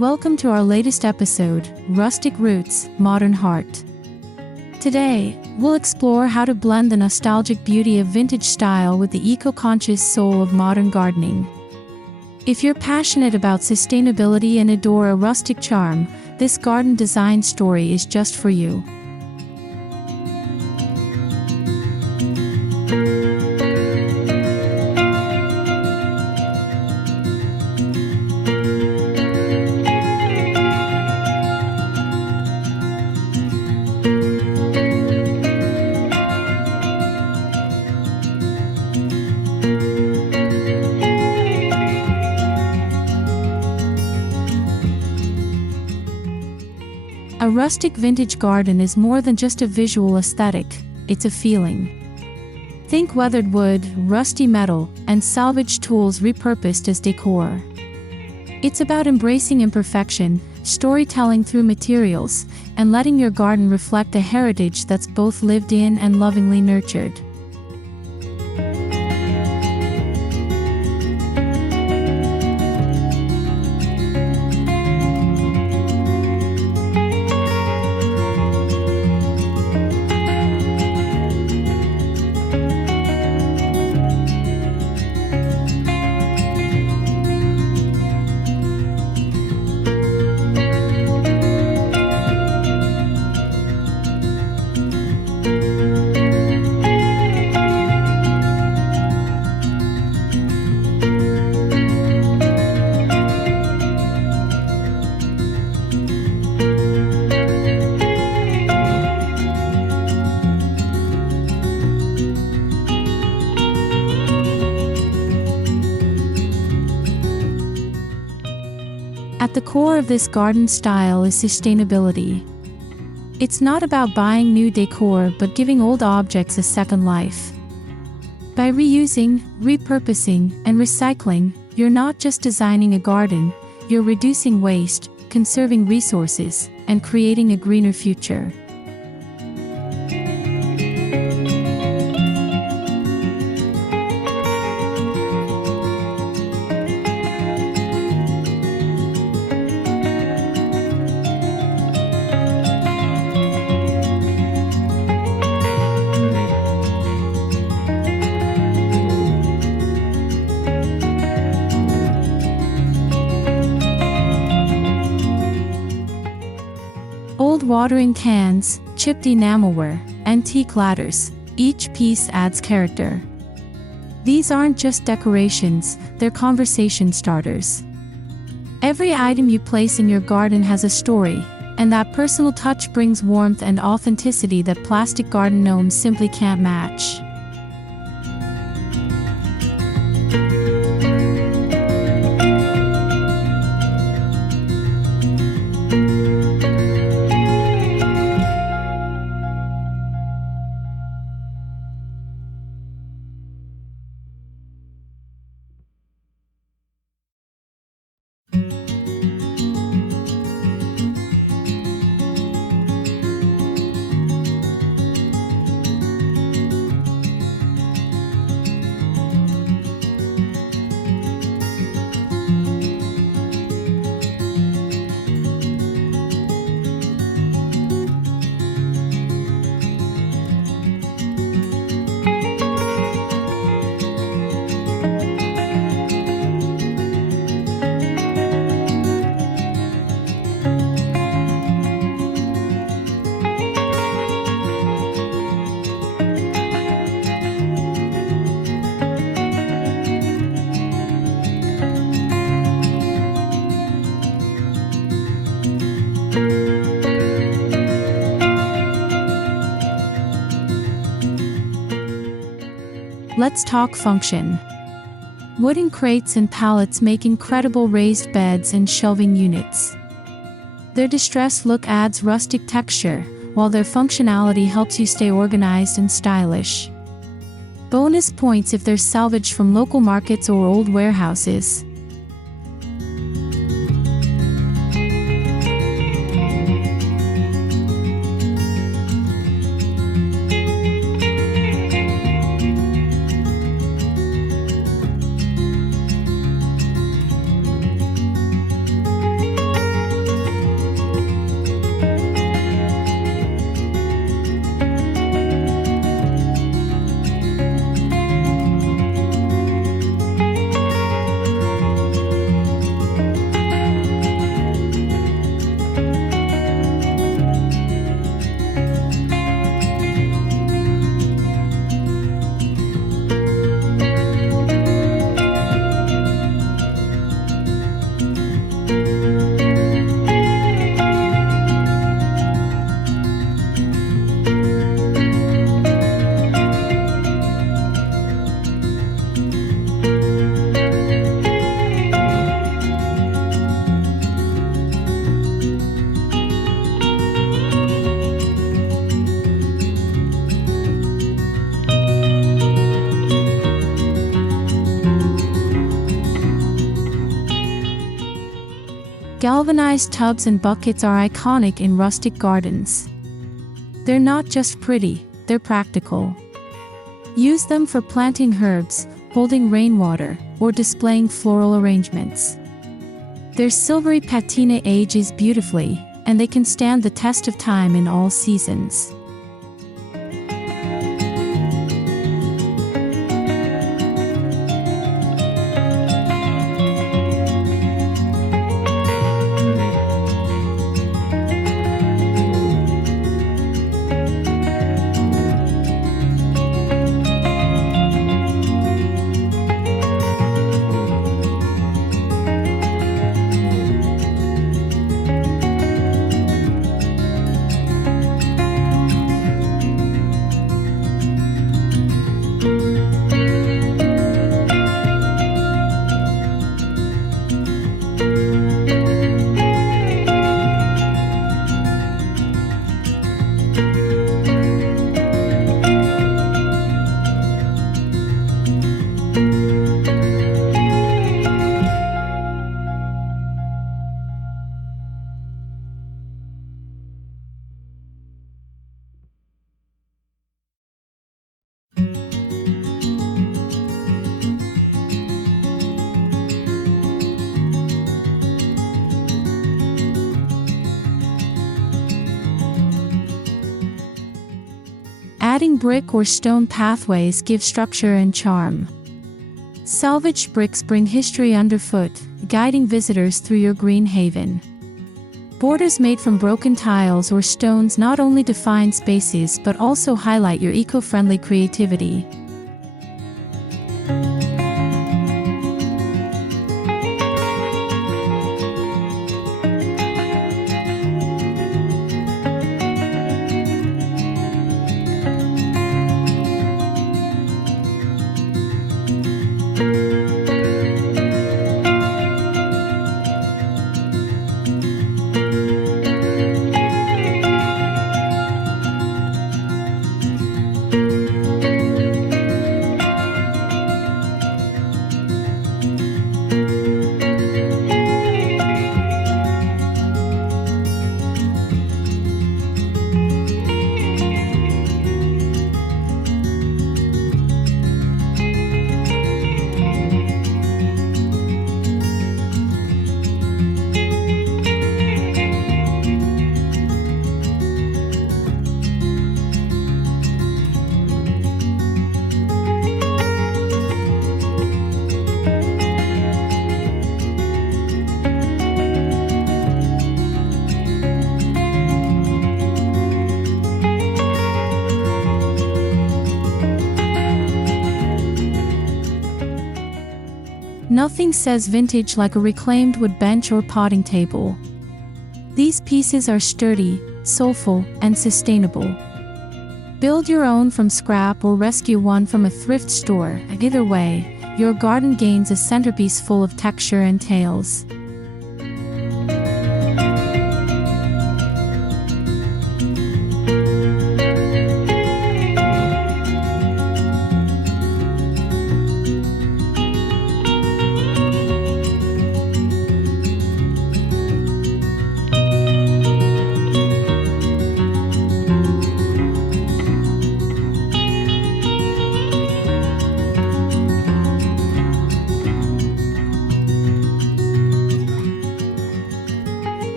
Welcome to our latest episode, Rustic Roots, Modern Heart. Today, we'll explore how to blend the nostalgic beauty of vintage style with the eco-conscious soul of modern gardening. If you're passionate about sustainability and adore a rustic charm, this garden design story is just for you. A rustic vintage garden is more than just a visual aesthetic, it's a feeling. Think weathered wood, rusty metal, and salvaged tools repurposed as decor. It's about embracing imperfection, storytelling through materials, and letting your garden reflect a heritage that's both lived in and lovingly nurtured. At the core of this garden style is sustainability. It's not about buying new decor but giving old objects a second life. By reusing, repurposing, and recycling, you're not just designing a garden, you're reducing waste, conserving resources, and creating a greener future. Old watering cans, chipped enamelware, antique ladders, each piece adds character. These aren't just decorations, they're conversation starters. Every item you place in your garden has a story, and that personal touch brings warmth and authenticity that plastic garden gnomes simply can't match. Let's talk function. Wooden crates and pallets make incredible raised beds and shelving units. Their distressed look adds rustic texture, while their functionality helps you stay organized and stylish. Bonus points if they're salvaged from local markets or old warehouses. Galvanized tubs and buckets are iconic in rustic gardens. They're not just pretty, they're practical. Use them for planting herbs, holding rainwater, or displaying floral arrangements. Their silvery patina ages beautifully, and they can stand the test of time in all seasons. Adding brick or stone pathways give structure and charm. Salvaged bricks bring history underfoot, guiding visitors through your green haven. Borders made from broken tiles or stones not only define spaces but also highlight your eco-friendly creativity. Nothing says vintage like a reclaimed wood bench or potting table. These pieces are sturdy, soulful, and sustainable. Build your own from scrap or rescue one from a thrift store. Either way, your garden gains a centerpiece full of texture and tales.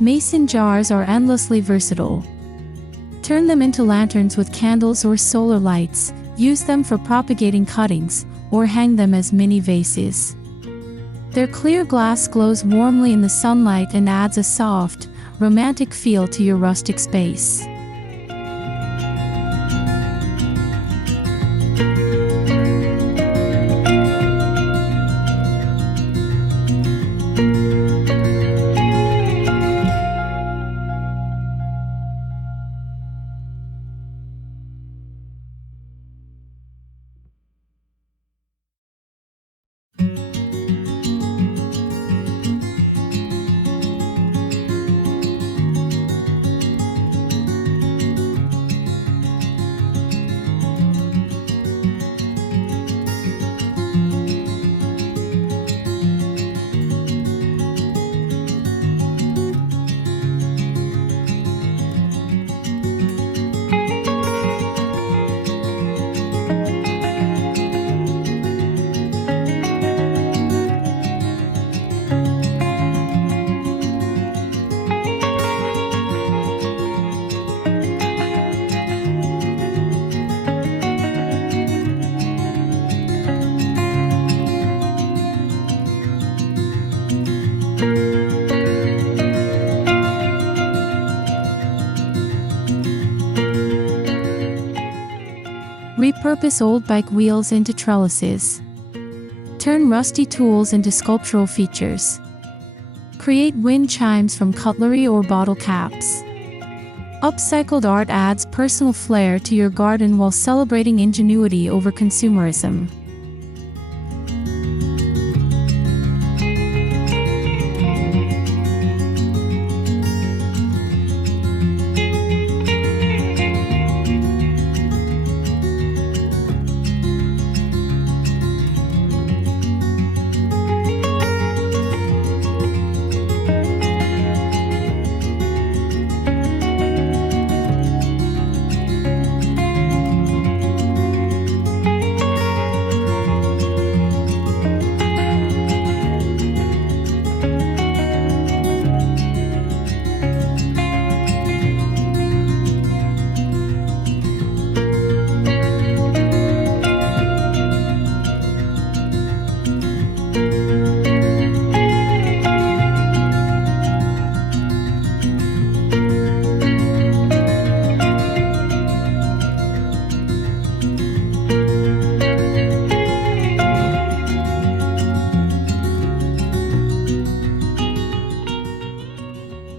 Mason jars are endlessly versatile. Turn them into lanterns with candles or solar lights, use them for propagating cuttings, or hang them as mini vases. Their clear glass glows warmly in the sunlight and adds a soft, romantic feel to your rustic space. Repurpose old bike wheels into trellises. Turn rusty tools into sculptural features. Create wind chimes from cutlery or bottle caps. Upcycled art adds personal flair to your garden while celebrating ingenuity over consumerism.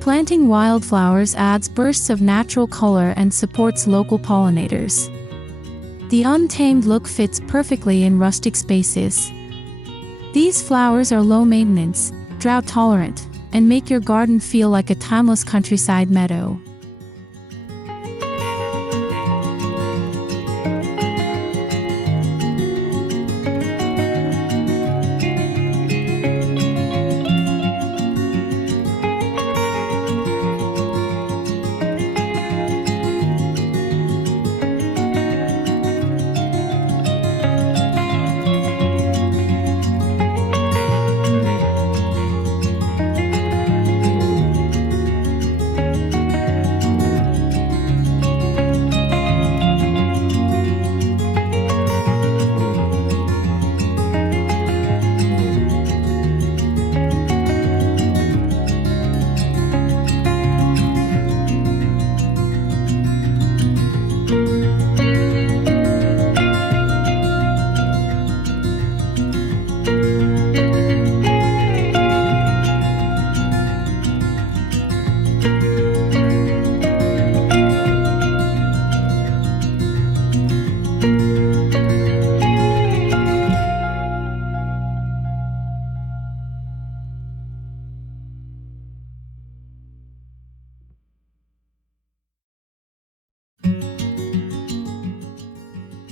Planting wildflowers adds bursts of natural color and supports local pollinators. The untamed look fits perfectly in rustic spaces. These flowers are low maintenance, drought tolerant, and make your garden feel like a timeless countryside meadow.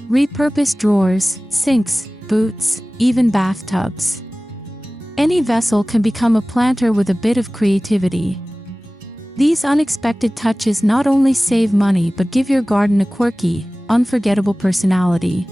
Repurpose drawers, sinks, boots, even bathtubs. Any vessel can become a planter with a bit of creativity. These unexpected touches not only save money but give your garden a quirky, unforgettable personality.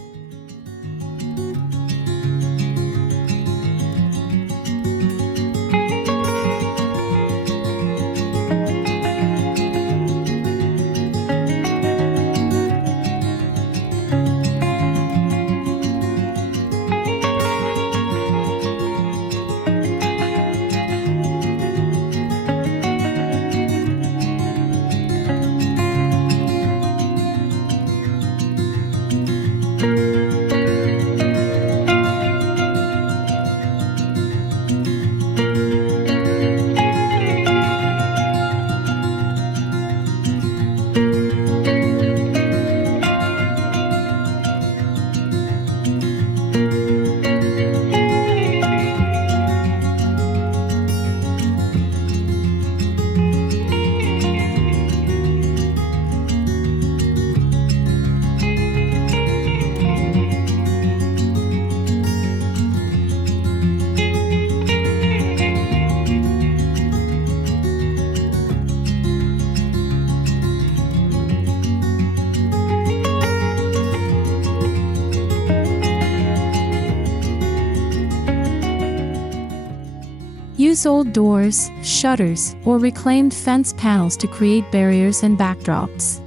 Use old doors, shutters, or reclaimed fence panels to create barriers and backdrops.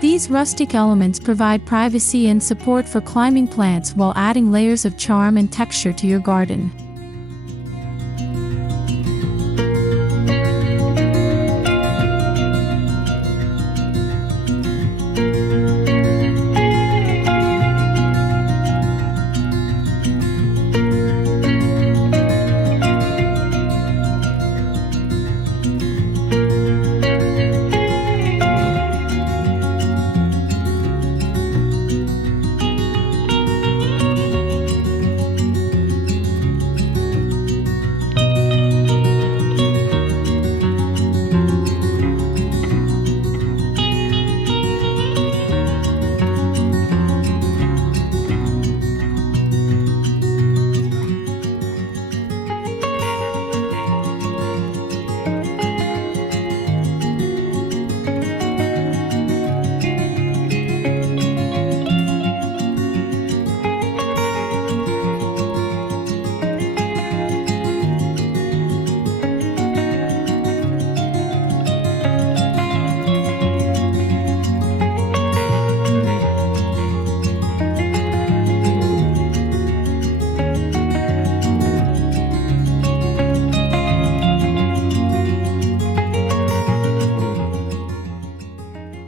These rustic elements provide privacy and support for climbing plants while adding layers of charm and texture to your garden.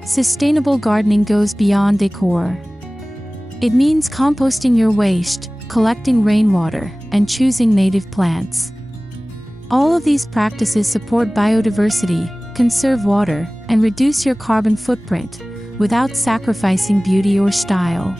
Sustainable gardening goes beyond decor. It means composting your waste, collecting rainwater, and choosing native plants. All of these practices support biodiversity, conserve water, and reduce your carbon footprint, without sacrificing beauty or style.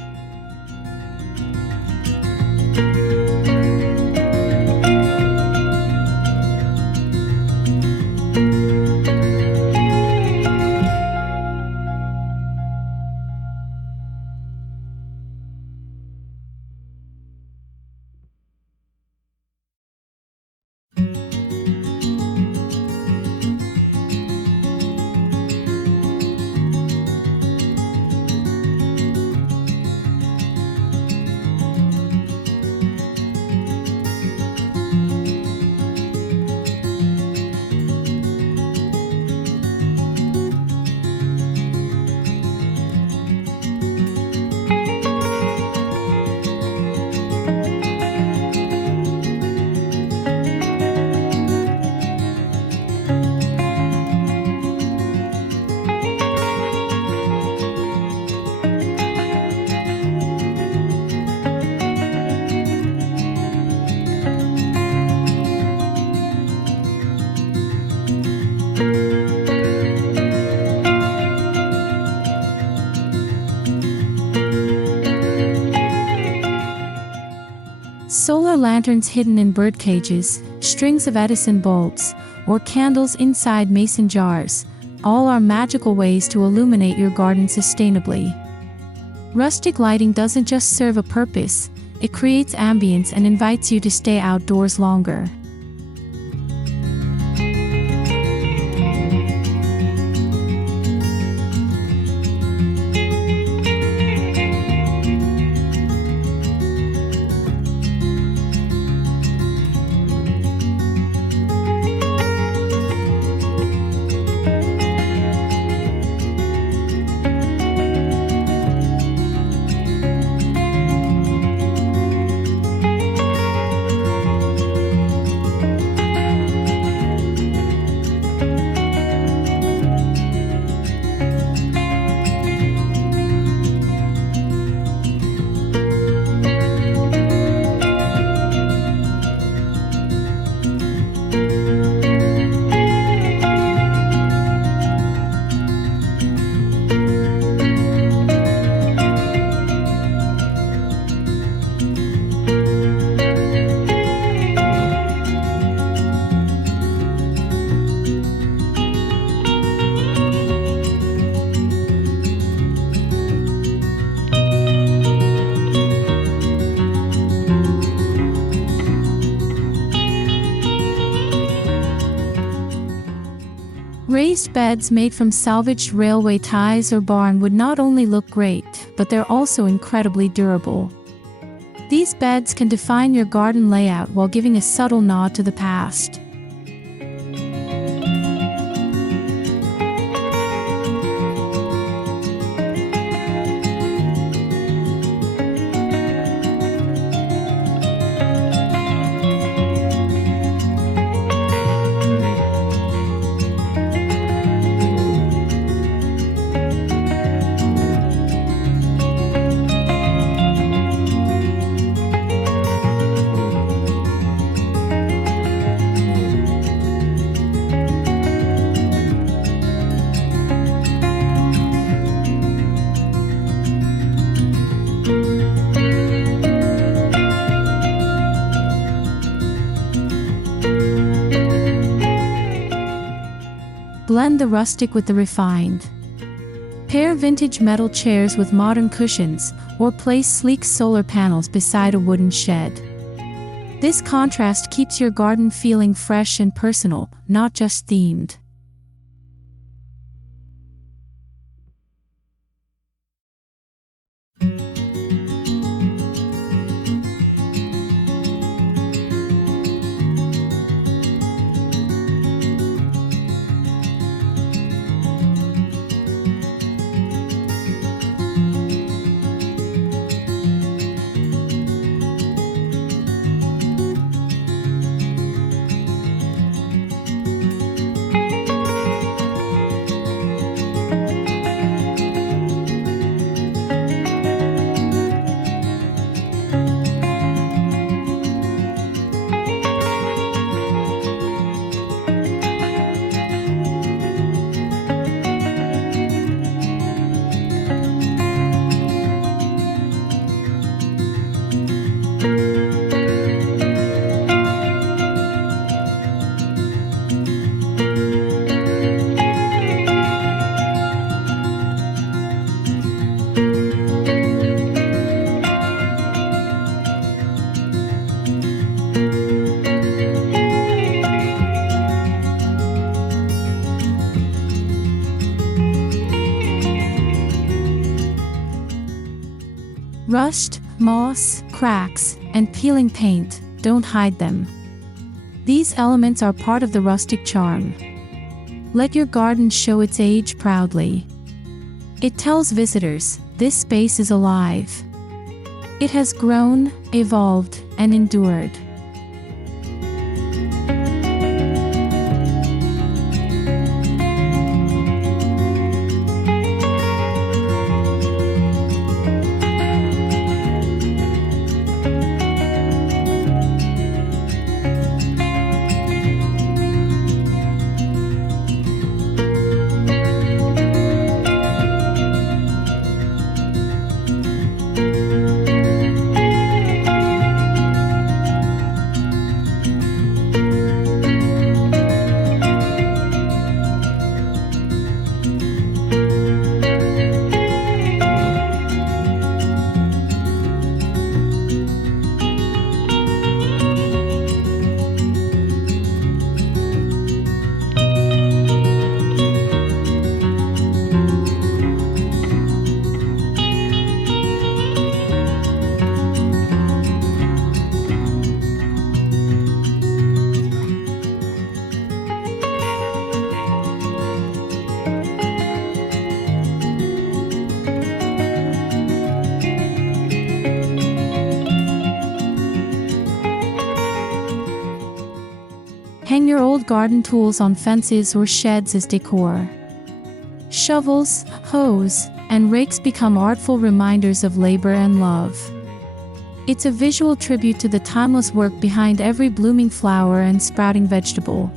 Solar lanterns hidden in bird cages, strings of Edison bulbs, or candles inside mason jars, all are magical ways to illuminate your garden sustainably. Rustic lighting doesn't just serve a purpose, it creates ambience and invites you to stay outdoors longer. Raised beds made from salvaged railway ties or barn would not only look great, but they're also incredibly durable. These beds can define your garden layout while giving a subtle nod to the past. Blend the rustic with the refined. Pair vintage metal chairs with modern cushions, or place sleek solar panels beside a wooden shed. This contrast keeps your garden feeling fresh and personal, not just themed. Rust, moss, cracks, and peeling paint don't hide them. These elements are part of the rustic charm. Let your garden show its age proudly. It tells visitors, this space is alive. It has grown, evolved, and endured. Hang your old garden tools on fences or sheds as decor. Shovels, hoes, and rakes become artful reminders of labor and love. It's a visual tribute to the timeless work behind every blooming flower and sprouting vegetable.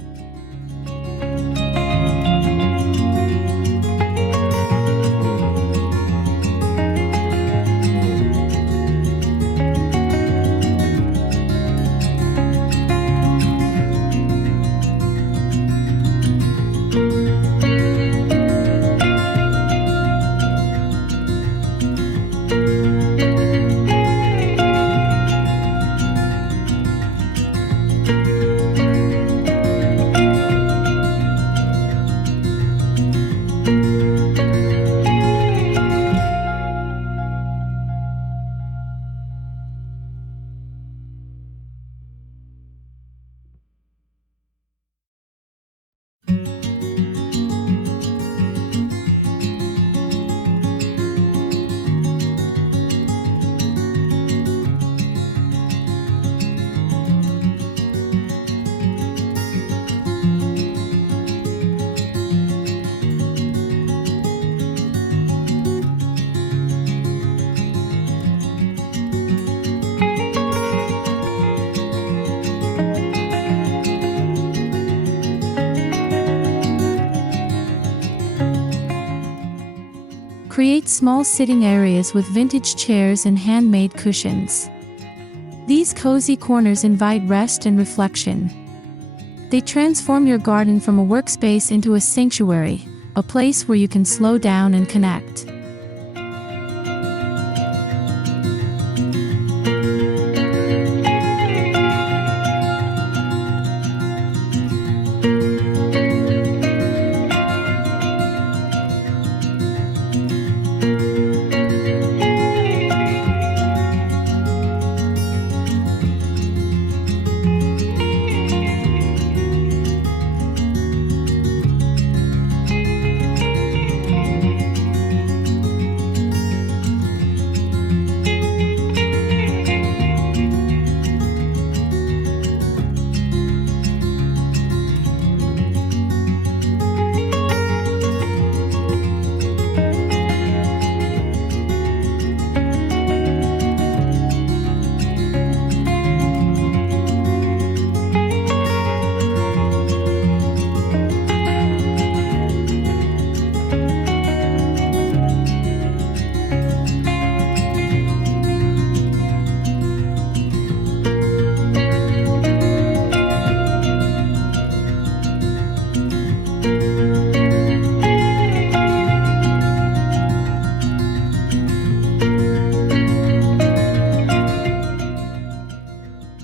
Create small sitting areas with vintage chairs and handmade cushions. These cozy corners invite rest and reflection. They transform your garden from a workspace into a sanctuary, a place where you can slow down and connect.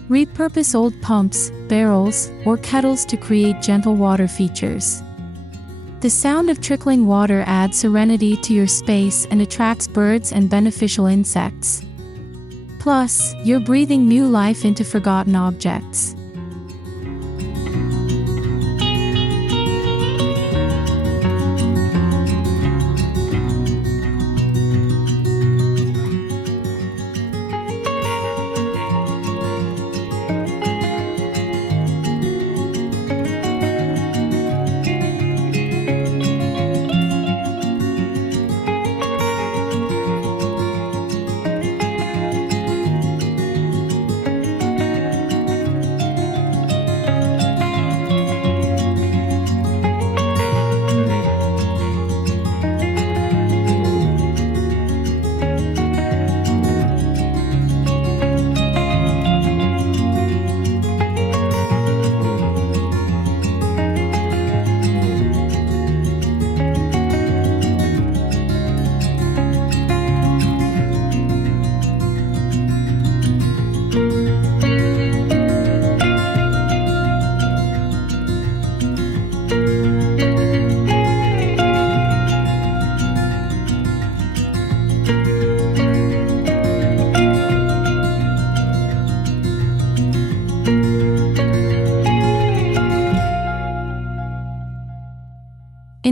Repurpose old pumps, barrels, or kettles to create gentle water features. The sound of trickling water adds serenity to your space and attracts birds and beneficial insects. Plus, you're breathing new life into forgotten objects.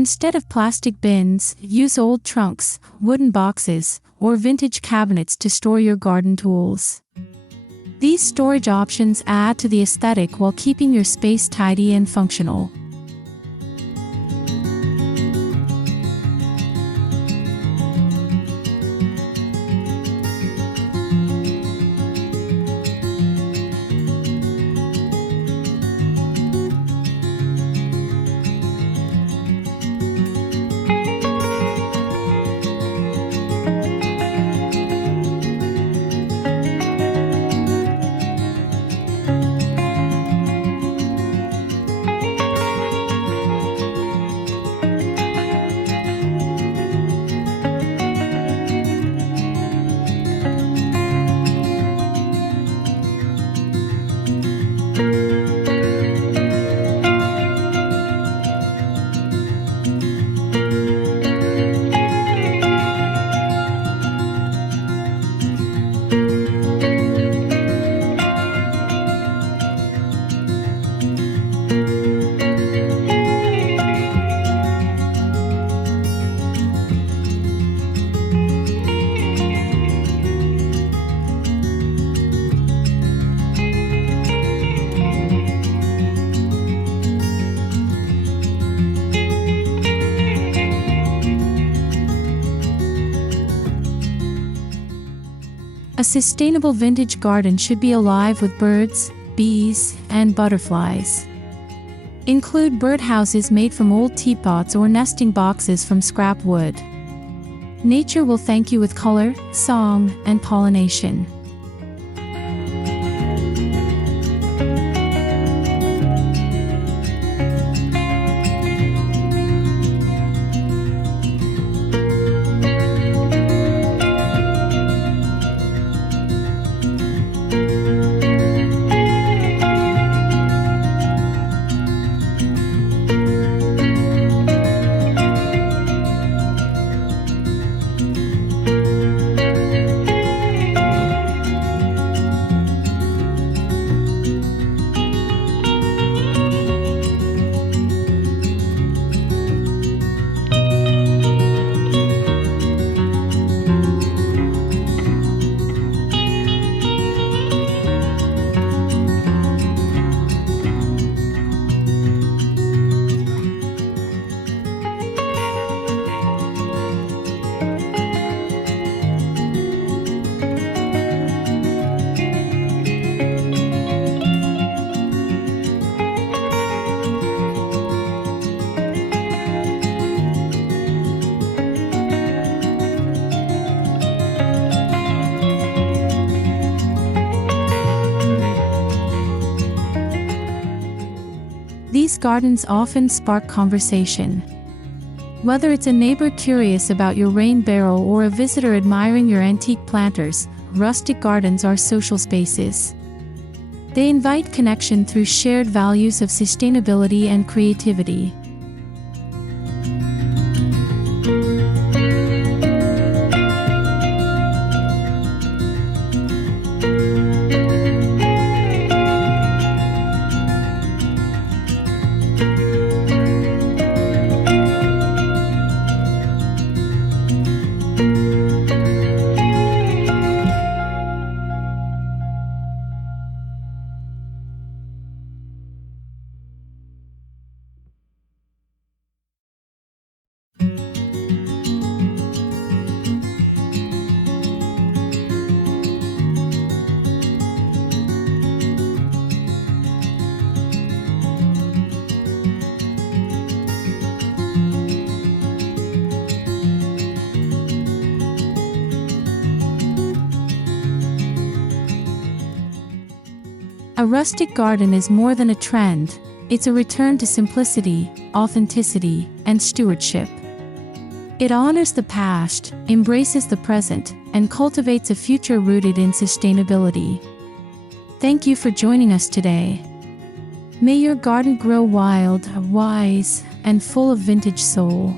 Instead of plastic bins, use old trunks, wooden boxes, or vintage cabinets to store your garden tools. These storage options add to the aesthetic while keeping your space tidy and functional. A sustainable vintage garden should be alive with birds, bees, and butterflies. Include birdhouses made from old teapots or nesting boxes from scrap wood. Nature will thank you with color, song, and pollination. These gardens often spark conversation. Whether it's a neighbor curious about your rain barrel or a visitor admiring your antique planters, rustic gardens are social spaces. They invite connection through shared values of sustainability and creativity. A rustic garden is more than a trend, it's a return to simplicity, authenticity, and stewardship. It honors the past, embraces the present, and cultivates a future rooted in sustainability. Thank you for joining us today. May your garden grow wild, wise, and full of vintage soul.